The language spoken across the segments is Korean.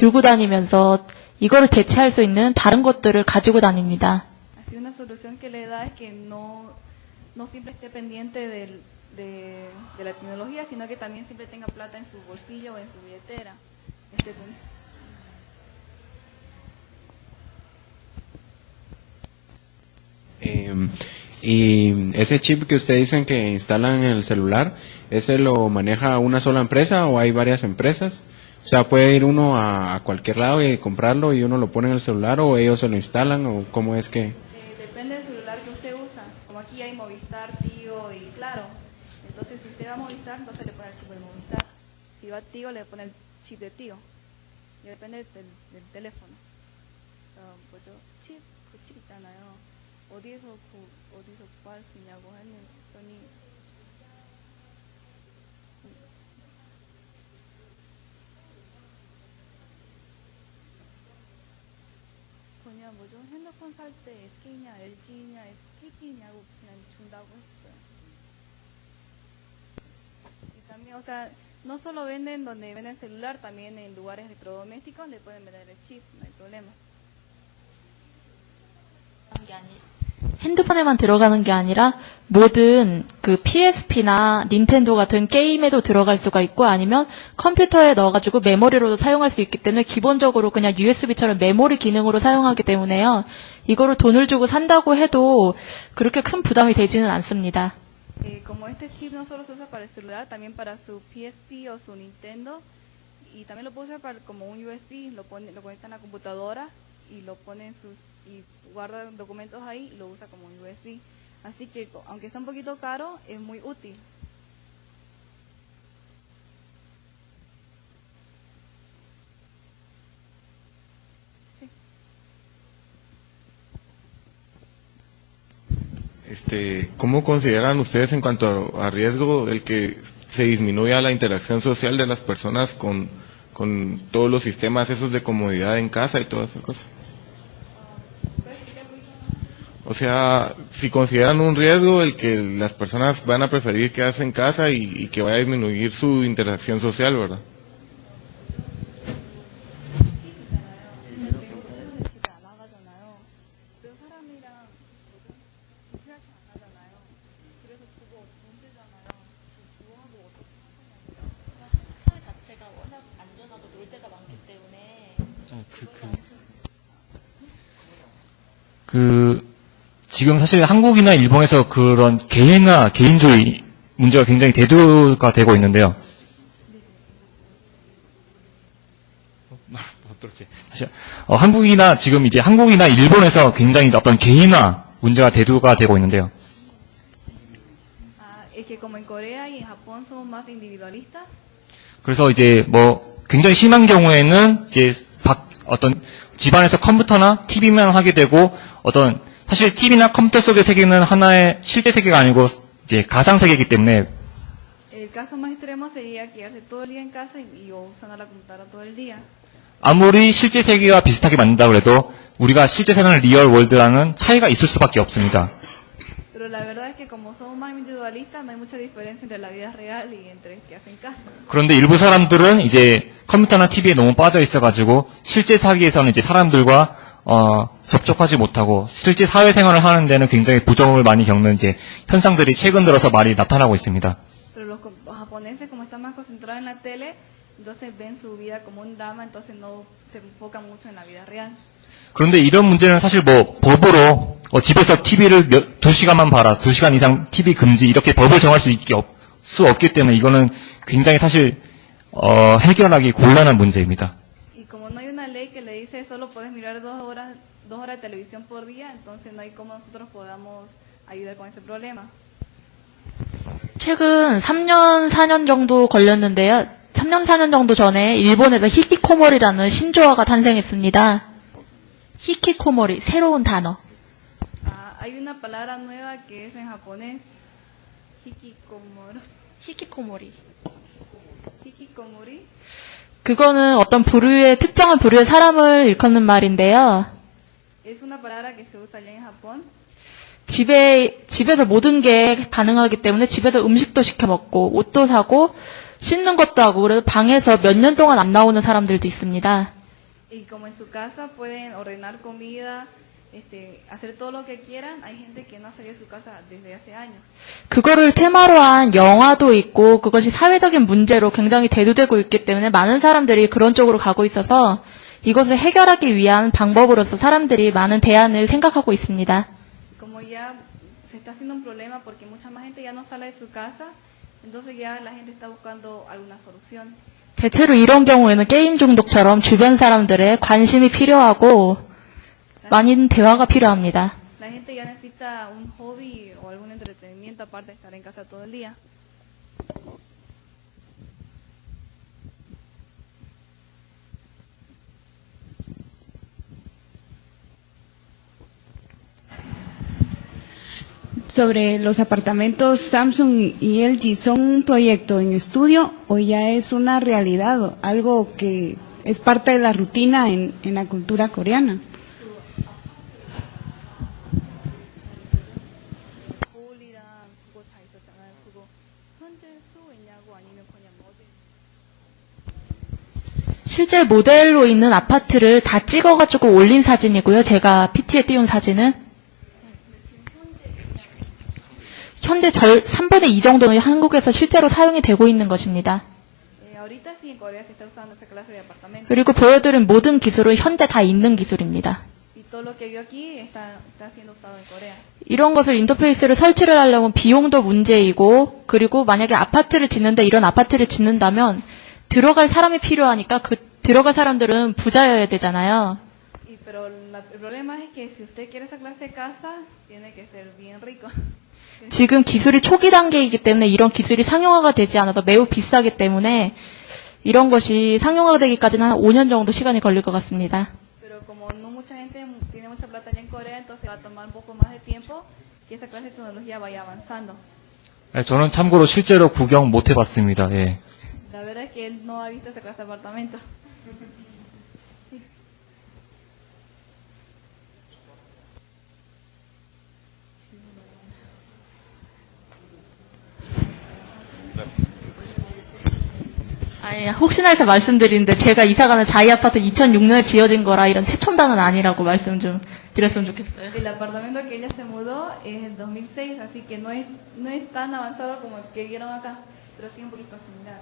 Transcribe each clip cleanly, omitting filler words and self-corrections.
들고 다니면서 이거를 대체할 수 있는 다른 것들을 가지고 다닙니다. Así una solución que le da es que no siempre esté pendiente de la tecnología, sino que también siempre tenga plata en su bolsillo o en su billetera. Y ese chip que ustedes dicen que instalan en el celular, ¿ese lo maneja una sola empresa o hay varias empresas? O sea, ¿puede ir uno a cualquier lado y comprarlo y uno lo pone en el celular o ellos se lo instalan o cómo es que...? Depende del celular que usted usa. Como aquí hay Movistar, Tigo y Claro. Entonces, si usted va a Movistar, entonces le pone el chip de Movistar. Si va a Tigo, le pone el chip de Tigo. Y depende del teléfono. 뭐죠? 칩 있잖아요. 어디서 구할 수 있냐고 했더니 핸드폰 살 때 SK냐, LG냐, KT냐고 그냥 준다고 했어요. Y también, o sea, no solo venden donde venden celular, también en lugares electrodomésticos le pueden vender el chip, no hay problema. 핸드폰에만 들어가는 게 아니라 모든 그 PSP나 닌텐도 같은 게임에도 들어갈 수가 있고 아니면 컴퓨터에 넣어가지고 메모리로도 사용할 수 있기 때문에 기본적으로 그냥 USB처럼 메모리 기능으로 사용하기 때문에요. 이거를 돈을 주고 산다고 해도 그렇게 큰 부담이 되지는 않습니다. Como este chip no solo se usa para el celular, también para su PSP o su Nintendo y también lo puede usar como un USB, lo conecta en la computadora y lo pone y guarda documentos ahí y lo usa como un USB. Así que aunque está un poquito caro, es muy útil. ¿Cómo consideran ustedes en cuanto a riesgo el que se disminuya la interacción social de las personas con todos los sistemas esos de comodidad en casa y todas esas cosas? O sea, si consideran un riesgo el que las personas van a preferir quedarse en casa y que vaya a disminuir su interacción social, ¿verdad? 지금 사실 한국이나 일본에서 그런 개인주의 문제가 굉장히 대두가 되고 있는데요. 한국이나 일본에서 굉장히 어떤 개인화 문제가 대두가 되고 있는데요. 그래서 이제 굉장히 심한 경우에는 이제 어떤 집안에서 컴퓨터나 TV만 하게 되고 사실 TV나 컴퓨터 속의 세계는 하나의 실제 세계가 아니고 이제 가상 세계이기 때문에 아무리 실제 세계와 비슷하게 만든다고 해도 우리가 실제 세상의 리얼 월드라는 차이가 있을 수밖에 없습니다. 그런데 일부 사람들은 이제 컴퓨터나 TV에 너무 빠져 있어가지고 실제 세계에서는 이제 사람들과 접촉하지 못하고 실제 사회생활을 하는 데는 굉장히 부정을 많이 겪는 이제 현상들이 최근 들어서 많이 나타나고 있습니다. 그런데 이런 문제는 사실 법으로 집에서 TV를 2시간만 봐라, 2시간 이상 TV 금지 이렇게 법을 정할 수 없기 때문에 이거는 굉장히 사실 해결하기 곤란한 문제입니다. Solo puedes mirar 2 horas de televisión por día, entonces no hay cómo nosotros podamos ayudar con ese problema. 최근 3년, 4년 정도 걸렸는데요. 3년, 4년 정도 전에 일본에서 히키코모리라는 신조어가 탄생했습니다. 히키코모리, 새로운 단어. Hay una palabra nueva que es en japonés. 히키코모리. Hikikomori. 그거는 어떤 특정한 부류의 사람을 일컫는 말인데요. Es una palabra que se usa allá en Japón. 집에서 모든 게 가능하기 때문에 집에서 음식도 시켜 먹고 옷도 사고 씻는 것도 하고 그래서 방에서 몇 년 동안 안 나오는 사람들도 있습니다. Y como en su casa pueden ordenar comida, hacer todo lo que quieran, hay gente que no ha salido de su casa desde hace años. 그거를 테마로 한 영화도 있고 그것이 사회적인 문제로 굉장히 대두되고 있기 때문에 많은 사람들이 그런 쪽으로 가고 있어서 이것을 해결하기 위한 방법으로서 사람들이 많은 대안을 생각하고 있습니다. Como ya se está haciendo un problema porque mucha más gente ya no sale de su casa, entonces ya la gente está buscando alguna solución. 대체로 이런 경우에는 게임 중독처럼 주변 사람들의 관심이 필요하고 많은 대화가 필요합니다. La gente ya necesita un hobby o algún entretenimiento aparte de estar en casa todo el día. Sobre los apartamentos Samsung y LG, ¿son un proyecto en estudio o ya es una realidad, o algo que es parte de la rutina en la cultura coreana? 서울이랑 그거 다 있었잖아요. 그거 현재 수있냐고 아니면 그냥 모델? 실제 모델로 있는 아파트를 다 찍어가지고 올린 사진이고요. 제가 PT에 띄운 사진은 현재 3분의 2 정도는 한국에서 실제로 사용이 되고 있는 것입니다. Ahorita sí en Corea se está usando esa clase de apartamento. 그리고 보여드린 모든 기술은 현재 다 있는 기술입니다. Y todo lo que vio aquí está siendo usado en Corea. 이런 것을 인터페이스를 설치를 하려면 비용도 문제이고 그리고 만약에 아파트를 짓는데 이런 아파트를 짓는다면 들어갈 사람이 필요하니까 그 들어갈 사람들은 부자여야 되잖아요. Pero el problema es que si usted quiere esa clase de casa, tiene que ser bien rico. 지금 기술이 초기 단계이기 때문에 이런 기술이 상용화가 되지 않아서 매우 비싸기 때문에 이런 것이 상용화가 되기까지는 한 5년 정도 시간이 걸릴 것 같습니다. Pero como no mucha gente tiene mucha plata allá en Corea, entonces va a tomar un poco más de tiempo que esa clase de tecnología vaya avanzando. 네, 저는 참고로 실제로 구경 못 해봤습니다. 예. La verdad es que él no ha visto esa clase de apartamento. Sí. 아니, 혹시나 해서 말씀드리는데 제가 이사가는 자이 아파트 2006년에 지어진 거라 이런 최첨단은 아니라고 말씀 좀 드렸으면 좋겠어요. El apartamento que ella se mudó es del 2006, así que no es tan avanzado como el que vieron acá, pero sí un poquito similar.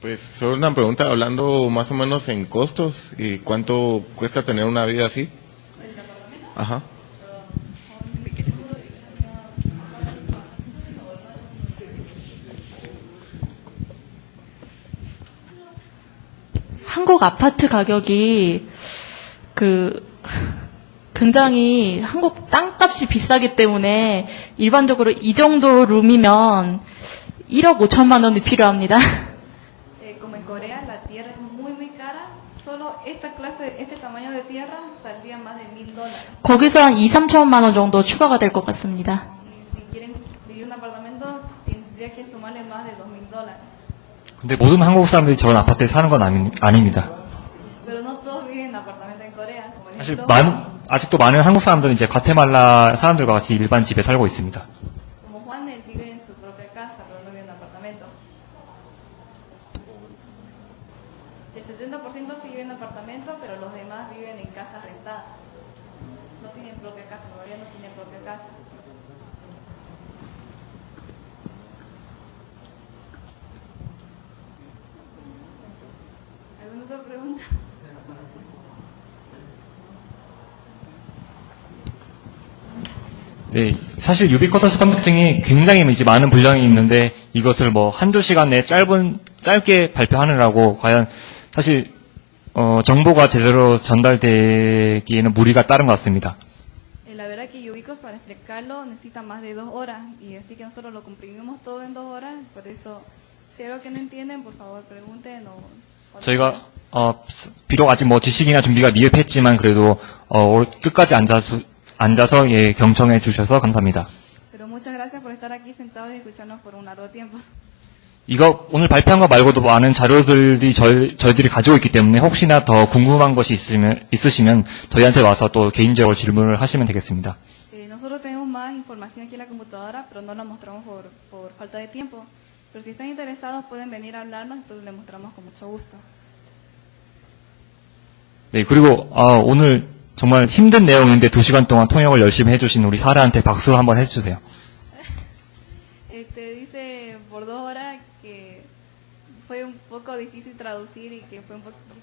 Pues solo una pregunta, hablando más o menos en costos, ¿y cuánto cuesta tener una vida así? Ajá. 한국 아파트 가격이 굉장히 한국 땅값이 비싸기 때문에 일반적으로 이 정도 룸이면 1억 5천만 원이 필요합니다. Como en Corea la tierra es muy muy cara, solo este tamaño de tierra saldría más de $1,000. 거기서 한 2, 3천만 원 정도 추가가 될 것 같습니다. Y si quieren vivir un apartamento, tendría que sumarle más de $2,000. 근데 모든 한국 사람들이 저런 아파트에 사는 건 아닙니다. Pero no todos viven en apartamentos en Corea. Como 사실 ejemplo, 아직도 많은 한국 사람들은 이제 과테말라 사람들과 같이 일반 집에 살고 있습니다. como Juan, él vive en su propia casa, pero no vive en apartamento. El 70% sí vive en apartamento, pero los demás viven en casas rentadas. No tienen propia casa, la mayoría no tienen propia casa. ¿Alguna otra pregunta? 네, 사실 유비쿼터스 컴퓨팅이 굉장히 이제 많은 분량이 있는데 이것을 뭐 한두 시간 내에 짧게 발표하느라고 과연 사실 정보가 제대로 전달되기에는 무리가 따른 것 같습니다. La verdad que Ubicos para explicarlo necesita más de 2 horas y así que nosotros lo comprimimos todo en 2 horas, por eso si hay algo que no entienden, por favor pregunten o 저희가 비록 아직 뭐 지식이나 준비가 미흡했지만 그래도 끝까지 앉아서 예, 경청해 주셔서 감사합니다. Pero muchas gracias por estar aquí sentados y escucharnos por un largo tiempo. 이거 오늘 발표한 거 말고도 많은 자료들이 저희들이 가지고 있기 때문에 혹시나 더 궁금한 것이 있으시면 저희한테 와서 또 개인적으로 질문을 하시면 되겠습니다. Nosotros tenemos más información aquí en la computadora, pero no la mostramos por falta de tiempo. Pero si están interesados pueden venir a hablarnos, entonces les mostramos con mucho gusto. 네, 그리고 오늘 정말 힘든 내용인데 2시간 동안 통역을 열심히 해주신 우리 사라한테 박수 한번 해주세요. Dice por 2 horas que fue un poco difícil traducir y que fue un poco